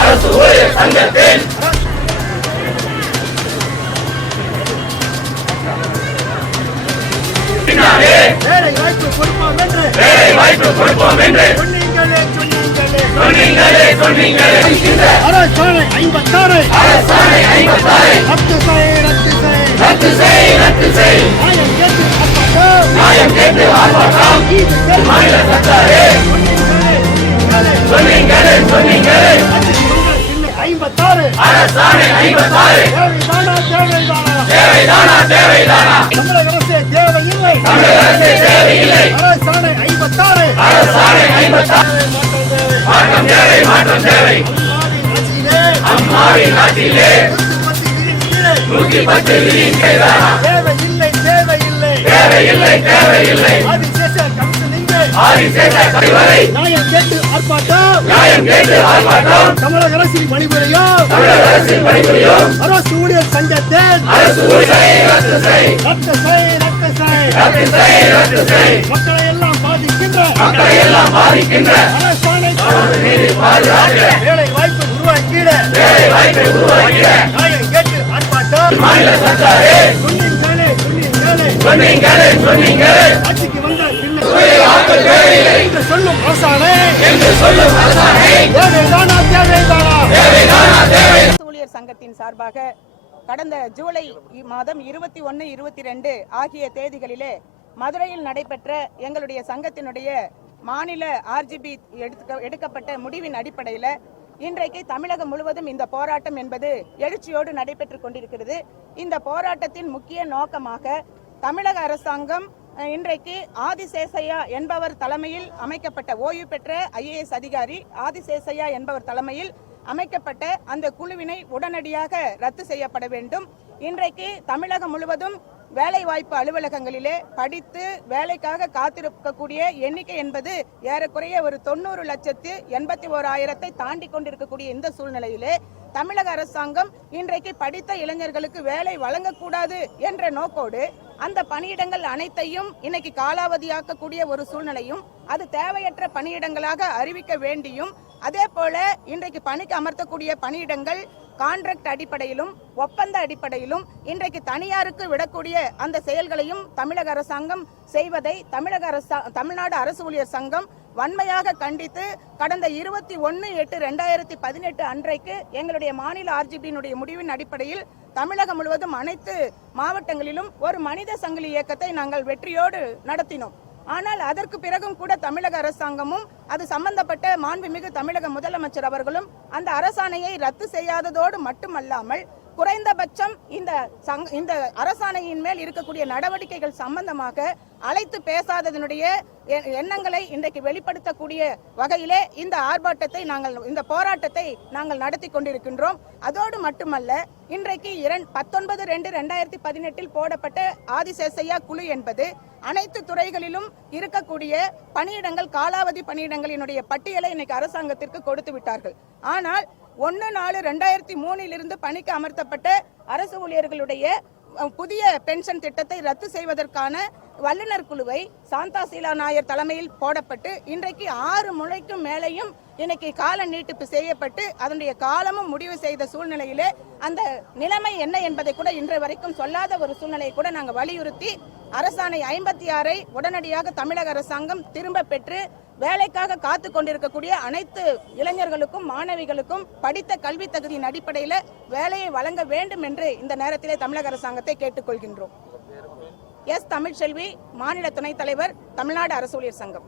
அரசு ஊழியர் சங்கத்தின் வேலை வாய்ப்பு கொடுப்போம் என்று சொன்னீங்களே அரசாணை 56 ரத்து செய் நியாயம் கேட்டு ஆர்ப்பாட்டம் மாநில சர்க்காரே சொன்னீங்களே அரசாணை 56 தேவைதானா தமிழக அரசே தேவையில்லை அரசாணை 56 மாற்றம் தேவை அம்மாவின் ஆட்சியிலே 110 விதியின் கீழானா தேவையில்லை ஆதிசேஷ கழிவறை நியாயம் கேட்டு ஆர்ப்பாட்டம் தமிழக அரசின் பணிபுரியும் அரசு ஊழியர் சங்கத்தின் ரத்து செய் மக்களை எல்லாம் பாதிக்கின்ற அரசாணை வேலை வாய்ப்பு உருவாக்கிட நியாயம் கேட்டு ஆர்ப்பாட்டம் மாநில சர்க்காரே சொன்னீங்களே ஆட்சிக்கு வந்த சொல்லும் அரசாணை ஊழியர் சங்கத்தின் சார்பாக கடந்த ஜூலை மாதம் 21, 22 ஆகிய தேதிகளிலே மதுரையில் நடைபெற்ற எங்களுடைய சங்கத்தினுடைய மாநில ஆர்ஜிபி எடுக்கப்பட்ட முடிவின் அடிப்படையில் இன்றைக்கு தமிழகம் முழுவதும் இந்த போராட்டம் என்பது எழுச்சியோடு நடைபெற்றுக் கொண்டிருக்கிறது. இந்த போராட்டத்தின் முக்கிய நோக்கமாக தமிழக அரசாங்கம் இன்றைக்கு ஆதிசேஷையா என்பவர் தலைமையில் அமைக்கப்பட்ட ஓய்வு பெற்ற IAS அதிகாரி ஆதிசேஷையா என்பவர் தலைமையில் அமைக்கப்பட்ட அந்த குழுவினை உடனடியாக ரத்து செய்யப்பட வேண்டும். இன்றைக்கு தமிழகம் முழுவதும் வேலை வாய்ப்பு அலுவலகங்களிலே படித்து வேலைக்காக காத்திருக்கக்கூடிய எண்ணிக்கை என்பது ஏறக்குறைய ஒரு 90,81,000 தாண்டி கொண்டிருக்கக்கூடிய இந்த சூழ்நிலையிலே தமிழக அரசாங்கம் இன்றைக்கு படித்த இளைஞர்களுக்கு வேலை வழங்கக்கூடாது என்ற நோக்கோடு அந்த பணியிடங்கள் அனைத்தையும் இன்னைக்கு காலாவதியாக்கக்கூடிய ஒரு சூழ்நிலையும் அது தேவையற்ற பணியிடங்களாக அறிவிக்க வேண்டியும் அதே போல இன்றைக்கு பணிக்கு அமர்த்தக்கூடிய பணியிடங்கள் கான்ட்ராக்ட் அடிப்படையிலும் ஒப்பந்த அடிப்படையிலும் இன்றைக்கு தனியாருக்கு விடக்கூடிய அந்த செயல்களையும் தமிழக அரசாங்கம் செய்வதை தமிழ்நாடு அரசு ஊழியர் சங்கம் வன்மையாக கண்டித்து கடந்த 21/8/2018 அன்றைக்கு எங்களுடைய மாநில ஆர்ஜிபியினுடைய முடிவின் அடிப்படையில் தமிழகம் முழுவதும் அனைத்து மாவட்டங்களிலும் ஒரு மனித சங்கிலி இயக்கத்தை நாங்கள் வெற்றியோடு நடத்தினோம். ஆனால் அதற்கு பிறகும் கூட தமிழக அரசாங்கமும் அது சம்பந்தப்பட்ட மாண்புமிகு தமிழக முதலமைச்சர் அவர்களும் அந்த அரசாணையை ரத்து செய்யாததோடு மட்டுமல்லாமல் குறைந்தபட்சம் இந்த அரசாணையின் மேல் இருக்கக்கூடிய நடவடிக்கைகள் சம்பந்தமாக அழைத்து பேசாததனுடைய எண்ணங்களை இன்றைக்கு வெளிப்படுத்தக்கூடிய வகையிலே இந்த ஆர்ப்பாட்டத்தை இந்த போராட்டத்தை நாங்கள் நடத்தி கொண்டிருக்கின்றோம். அதோடு மட்டுமல்ல, இன்றைக்கு 19/2/2018 போடப்பட்ட ஆதிசேஷையா குழு என்பது அனைத்து துறைகளிலும் இருக்கக்கூடிய பணியிடங்கள் காலாவதி பணியிடங்களினுடைய பட்டியலை இன்னைக்கு அரசாங்கத்திற்கு கொடுத்து விட்டார்கள். ஆனால் 1/4/2003 பணிக்கு அமர்த்தப்பட்ட அரசு ஊழியர்களுடைய புதிய பென்ஷன் திட்டத்தை ரத்து செய்வதற்கான வல்லுநர் குழுவை சாந்தா சீலா நாயர் தலைமையில் போடப்பட்டு இன்றைக்கு 6 முறைக்கும் மேலேயும் இன்னைக்கு கால நீட்டிப்பு செய்யப்பட்டு அதனுடைய காலமும் முடிவு செய்த சூழ்நிலையிலே அந்த நிலைமை என்ன என்பதை கூட இன்றைய வரைக்கும் சொல்லாத ஒரு சூழ்நிலையை கூட நாங்கள் வலியுறுத்தி அரசாணை 56 உடனடியாக தமிழக அரசாங்கம் திரும்ப பெற்று வேலைக்காக காத்து கொண்டிருக்கக்கூடிய அனைத்து இளைஞர்களுக்கும் மாணவிகளுக்கும் படித்த கல்வி தகுதியின் அடிப்படையில் வேலையை வழங்க வேண்டும் என்று இந்த நேரத்திலே தமிழக அரசாங்கத்தை கேட்டுக்கொள்கின்றோம். எஸ் தமிழ்செல்வி, மாநில துணைத் தலைவர், தமிழ்நாடு அரசு ஊழியர் சங்கம்.